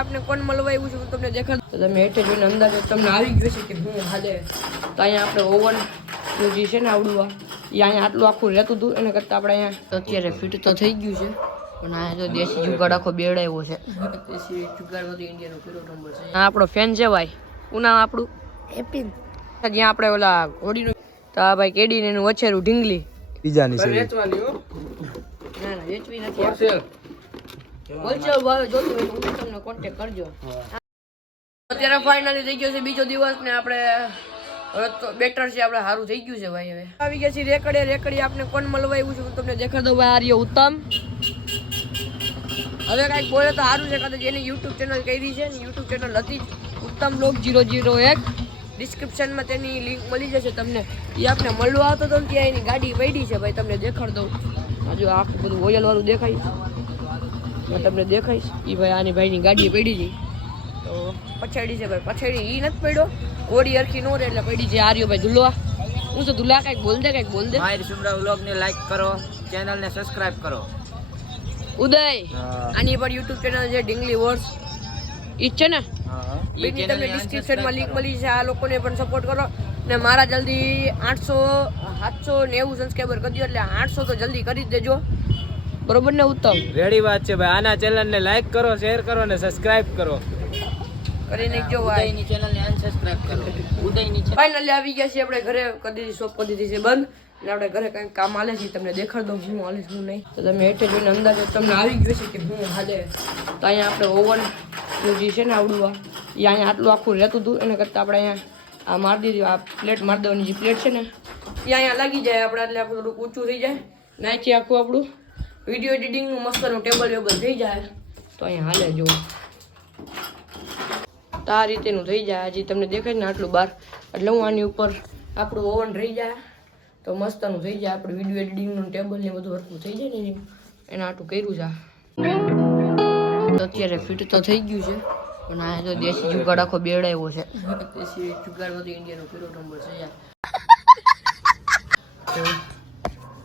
આપને કોણ મળવા આવ્યું છે હું તમને દેખાડ તો તમે હેઠે જોઈને અંદાજે તમને આવી ગયો છે કે હું હાલે. તો અહીંયા આપણે ઓવનનું જે છે ને આવડું આ એ અહીંયા આટલું આખું રહેતું હતું એના કરતાં આપણે અહીંયા અત્યારે ફિટ તો થઈ ગયું છે પણ આ તો દેશી જુગાડ આખો બેડાયો છે. દેશી જુગાડ બધું ઇન્ડિયાનો પીરો નંબર છે. આ આપણો ફેન છે ભાઈ. આપણું? હેપી જ્યાં આપણે ઓલા ઘોડીનું તો આ ભાઈ કેડી એનું વછેરું ઢીંગલી. બીજાની છે. ના ના વેચવી નથી હોલસેલ ભાવે જોતું હોય તો હું તમને કોન્ટેક કરજો. અત્યારે ફાઇનલી થઈ ગયો છે બીજો દિવસ ને આપણે બેટર છે આપણે સારું થઈ ગયું છે ભાઈ હવે. આવી ગયા છીએ રેકડે રેકડી આપણે કોણ મળવા આવ્યું છે હું તમને દેખાડ દઉં ભાઈ આર્ય ઉત્તમ. હવે કાંઈક બોલે તો સારું છે કદાચ એની યુટ્યુબ ચેનલ કરી છે યુટ્યુબ ચેનલ હતી જ. ઉત્તમ લોક જીરો જીરો એક. ડિસ્ક્રિપ્શનમાં તેની લિંક મળી જશે તમને. એ આપણે મળવા આવતો હતો ત્યાં એની ગાડી પડી છે ભાઈ તમને દેખાડ દઉં. હજુ આખું બધું ઓયલ વાળું દેખાય હું તમને દેખાઈશ. એ ભાઈ આની ભાઈની ગાડી પડી છે તો પછાડી છે ભાઈ પછાડી એ નથી પડ્યો. ઓડી અરખી નો રે એટલે પડી છે આર્યો ભાઈ ધુલવા. હું તો ધુલા કાંઈક બોલ દે કાંઈક બોલ દે માહિર સુમરા વ્લોગ ને લાઈક કરો ચેનલ ને સબસ્ક્રાઇબ કરો. ઉદય આની પર યુટ્યુબ ચેનલ છે ઢીંગલી વર્સ ઈ છે ને? બીજી તમને ડિસ્ક્રિપ્શનમાં લિંક મળી છે આ લોકોને પણ સપોર્ટ કરો. ને મારા જલ્દી આઠસો સાતસો નેવું સબસ્ક્રાઈબર કરી દો એટલે આઠસો તો જલ્દી કરી જ દેજો. બરોબર ને ઉત્તમ? રેડી વાત છે ભાઈ. આના ચેનલ ને લાઈક કરો શેર કરો ને સબસ્ક્રાઇબ કરો. કરીને જો ભાઈ ઉદયની ચેનલ ને અનસબસ્ક્રાઇબ કરો. ઉદયની ફાઇનલી આવી ગયા છીએ આપણે ઘરે. કરી દીધી શોપ કરી દીધી છે બંધ. અને આપણે ઘરે કંઈક કામ હાલે છે તમને દેખાડ દઉં હું હાલે છે નહીં. તો તમે હેઠે જોઈને અંદાજો તમને આવી ગયો છે કે હું હાલે. તો અહીંયા આપણે ઓવન જે છે ને આવડું આ એ અહીંયા આટલું આખું રહેતું હતું. એના કરતાં આપણે અહીંયા આ મારી દીધું આ પ્લેટ મારી દેવાની જે પ્લેટ છે ને એ અહીંયા લાગી જાય આપણે એટલે આપણું થોડુંક ઊંચું થઈ જાય. નાખી આખું આપણું. વીડિયો એડિટિંગનું મસ્તનું ટેબલ વેબલ થઈ જાય. તો અહીંયા હાલે જો તો આ રીતેનું થઈ જાય. હજી તમને દેખાય ને આટલું બાર. એટલે હું આની ઉપર આપણું ઓવન રહી જાય. તો મસ્તનું થઈ જાય. આપણું વીડિયો એડિટિંગનું ટેબલ ને બધું હરખું થઈ જાય ને એને. આટલું કર્યું છે તો અત્યારે ફિટ તો થઈ ગયું છે. પણ આ તો દેશી જુગાડ આખો બેડાયો છે. દેશી જુગાડ બધું ઇન્ડિયાનો પેલો નંબર છે યાર. તો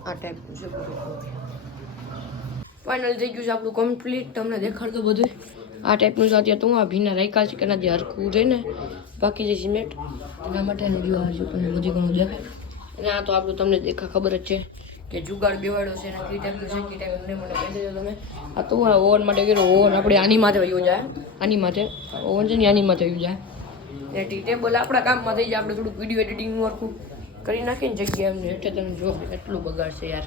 આ ટાઈપનું છે બધું. ફાઇનલ થઈ ગયું છે આપણું કમ્પ્લીટ તમને દેખાડ દો બધું આ ટાઈપનું છે અત્યારે તો આ ભીના રાખ્યા છે કે જે હરખું રહે ને. બાકી જે સિમેન્ટ એના માટેનું વ્યૂ આવે છે તમને ઘણું દેખાય. અને આ તો આપણું તમને દેખા ખબર જ છે કે જુગાડ બેવાડો છે અને કઈ ટાઈપનું છે, કઈ ટાઈપનું નહીં, મને કહી દેજો તમે. આ તો આ ઓવન માટે કર્યો, ઓવન આપણે આની માથે યોજાય આની માથે, ઓવન છે ને આની માથે યોજાય એ ટી ટેબલ આપણા કામમાં થઈ જાય, આપણે થોડુંક વીડિયો એડિટિંગ વર્ક કરી નાખીને જગ્યા એમને. એટલે તમે જો એટલું બગાડશે યાર.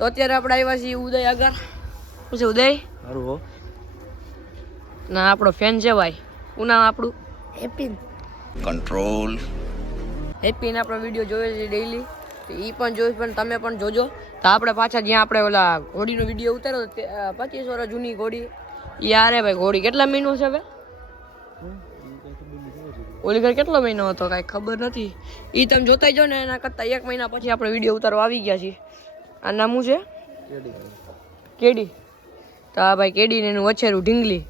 તો અત્યારે આપણે આવ્યા છીએ ઉદય આગળ. શું છે ઉદય? સારું હો. ના આપણો ફેન છે ભાઈ. શું નામ આપણું? હેપી કંટ્રોલ હેપીન આપણો વીડિયો જોવે છે ડેઈલી તો એ પણ જોઈશ પણ તમે પણ જોજો. તો આપણે પાછા જ્યાં આપણે ઓલા ઘોડીનો વીડિયો ઉતાર્યો તે, પચીસ વર્ષ જૂની ઘોડી. એ આરે ભાઈ ઘોડી. કેટલા મહિનો છે હવે? ઓલી ઘર કેટલો મહિનો હતો? કાંઈ ખબર નથી. એ તમે જોતા જો ને એના કરતાં એક મહિના પછી આપણે વીડિયો ઉતારવા આવી ગયા છીએ. આ નામું છે? કેડી. તો આ ભાઈ કેડી ને એનું વછેરું ઢીંગલી.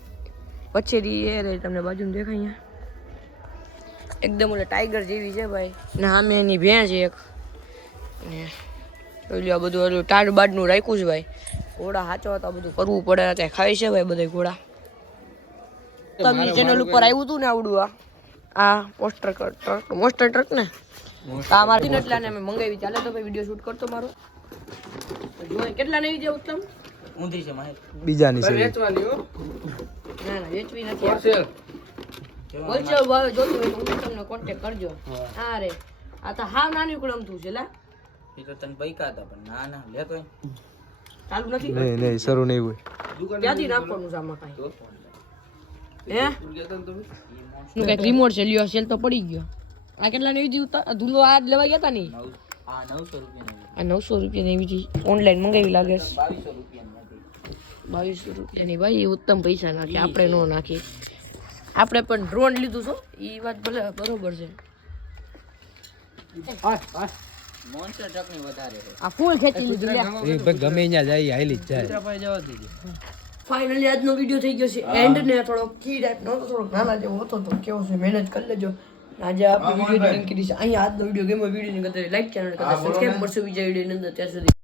વછેરી એ રે તમને બાજુમાં દેખાય અહીંયા. એકદમ ઓલે ટાઈગર જેવી છે ભાઈ. ને સામે એની ભેણ છે એક. ને આ બધું ઓલું ટાડ બાડનું રાખ્યું છે ભાઈ. ઘોડા સાચો હતા બધું કરવું પડે ત્યાં ખાય છે ભાઈ બધા ઘોડા. તમે ચેનલ ઉપર આવ્યું હતું ને આવડું આ? આ પોસ્ટર ટ્રક મોસ્ટર ટ્રક ને? તો આ મારી એટલે આને મેં મંગાવી. ચાલે તો ભાઈ વીડિયો શૂટ કરતો મારો. કેટલા નહીં છે ઉત્તમ ઊંધી છે માહિત. બીજાની છે. ના ના વેચવી નથી હોલસેલ ભાવે જોતું હોય તો હું તમને કોન્ટેક્ટ કરજો. હા. રે. આ તો હાવ નાની કુળમતું છે લા. એ તો તને પૈકા હતા પણ ના ના લે તો ચાલુ નથી નહીં નહીં સરું નહીં હોય. ત્યાંથી નાખવાનું સામા કાંઈ? હે? રિમોટ છે લ્યો સેલ તો પડી ગયો. આ કેટલા ને ધૂંધો ધૂલો આ લેવા ગયા તા નહીં આ નવસો રૂપિયાની વિધિ ઓનલાઈન મંગાવી લાગે છે. બાવીસો રૂપિયાની ભાઈ ઉત્તમ પૈસા નાખે આપણે નો નાખીએ આપણે પણ ડ્રોન લીધું છો એ વાત ભલે બરોબર છે. આ ફૂલ ખેંચી લીધું લ્યા. એ ભાઈ ગમે ત્યાં જાય હાલી જ જાય. ભાઈ જવા દીધી ફાઇનલી આજનો વીડિયો થઈ ગયો છે. એન્ડ ને થોડો કી ટાઈપનો થોડો નાના જેવો હતો તો કેવો છે મેનેજ કરી લેજો. આજે આપણે વીડિયો લિંક કરી છે. અહીંયા આજનો વીડિયો ગેમો વીડિયો ની કરતા લાઈક ચેનલ કરતા સબસ્ક્રાઇબ કરશો બીજા વીડિયો ની અંદર ત્યાં સુધી.